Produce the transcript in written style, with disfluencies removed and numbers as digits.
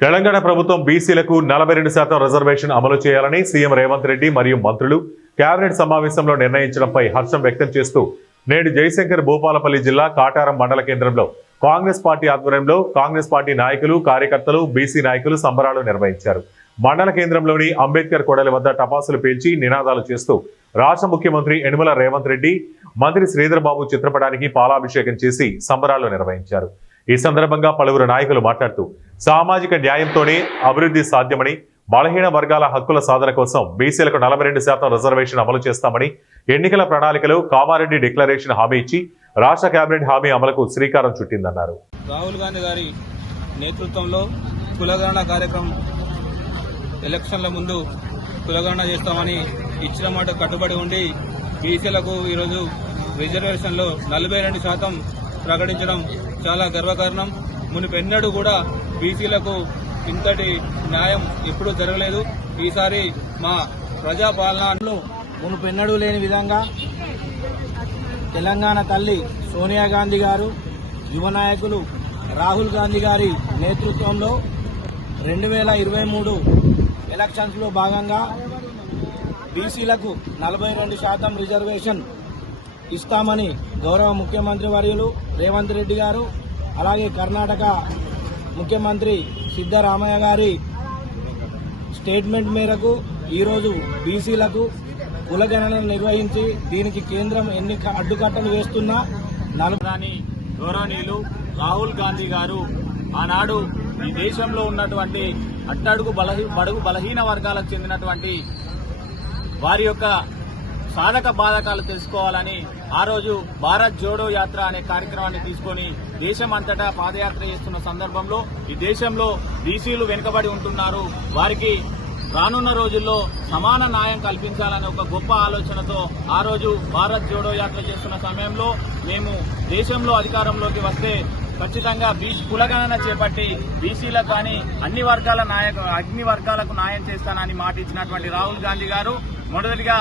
తెలంగాణ ప్రభుత్వం బీసీలకు 42% రిజర్వేషన్ అమలు చేయాలని సీఎం రేవంత్ రెడ్డి మరియు మంత్రులు కేబినెట్ సమావేశంలో నిర్ణయించడంపై హర్షం వ్యక్తం చేస్తూ నేడు జయశంకర్ భూపాలపల్లి జిల్లా కాటారం మండల కేంద్రంలో కాంగ్రెస్ పార్టీ ఆధ్వర్యంలో కాంగ్రెస్ పార్టీ నాయకులు కార్యకర్తలు బీసీ నాయకులు సంబరాలు నిర్వహించారు. మండల కేంద్రంలోని అంబేద్కర్ కొడలి వద్ద టపాసులు పేల్చి నినాదాలు చేస్తూ రాష్ట్ర ముఖ్యమంత్రి యనమల రేవంత్ రెడ్డి మంత్రి శ్రీధర్ బాబు చిత్రపటానికి పాలాభిషేకం చేసి సంబరాలు నిర్వహించారు. ఈ సందర్భంగా పలువురు నాయకులు మాట్లాడుతూ సామాజిక న్యాయంతోనే అభివృద్ధి సాధ్యమని, బలహీన వర్గాల హక్కుల సాధన కోసం బీసీలకు 42% రిజర్వేషన్ అమలు చేస్తామని, ఎన్నికల ప్రణాళికలో కామారెడ్డి డిక్లరేషన్ హామీ ఇచ్చి రాష్ట్ర కేబినెట్ హామీ అమలుకు శ్రీకారం చుట్టిందన్నారు. రాహుల్ గాంధీ గారి నేతృత్వంలో కులగణన కార్యక్రమం ఎలక్షన్ల ముందు కులగణన చేస్తామని ఇచ్చిన మాట కట్టుబడి ఉండి బీసీలకు ఈరోజు రిజర్వేషన్లో 42% ప్రకటించడం చాలా గర్వకారణం. మునుపెన్నడూ కూడా బీసీలకు ఇంతటి న్యాయం ఎప్పుడూ జరగలేదు. ఈసారి మా ప్రజాపాలనలో మునుపెన్నడూ లేని విధంగా తెలంగాణ తల్లి సోనియా గాంధీ గారు, యువ నాయకులు రాహుల్ గాంధీ గారి నేతృత్వంలో 2023 ఎలక్షన్స్లో భాగంగా బీసీలకు 42% రిజర్వేషన్ ఇస్తామని గౌరవ ముఖ్యమంత్రి వర్యులు రేవంత్ రెడ్డి గారు, అలాగే కర్ణాటక ముఖ్యమంత్రి సిద్ధరామయ్య గారి స్టేట్మెంట్ మేరకు ఈరోజు బీసీలకు కులగణన నిర్వహించి దీనికి కేంద్రం ఎన్ని అడ్డుకట్టలు వేస్తున్నా గౌరవనీయులు రాహుల్ గాంధీ గారు ఆనాడు ఈ దేశంలో ఉన్నటువంటి బడుగు బలహీన వర్గాలకు చెందినటువంటి వారి యొక్క సాధక బాధకాలు తెలుసుకోవాలని ఆ రోజు భారత్ జోడో యాత్ర అనే కార్యక్రమాన్ని తీసుకొని దేశం అంతటా పాదయాత్ర చేస్తున్న సందర్భంలో ఈ దేశంలో బీసీలు వెనుకబడి ఉంటున్నారు, వారికి రానున్న రోజుల్లో సమాన న్యాయం కల్పించాలనే ఒక గొప్ప ఆలోచనతో ఆ రోజు భారత్ జోడో యాత్ర చేస్తున్న సమయంలో మేము దేశంలో అధికారంలోకి వస్తే ఖచ్చితంగా కులగణన చేపట్టి బీసీలకు కానీ అన్ని వర్గాలకు న్యాయం చేస్తానని మాట ఇచ్చినటువంటి రాహుల్ గాంధీ గారు మొదటిగా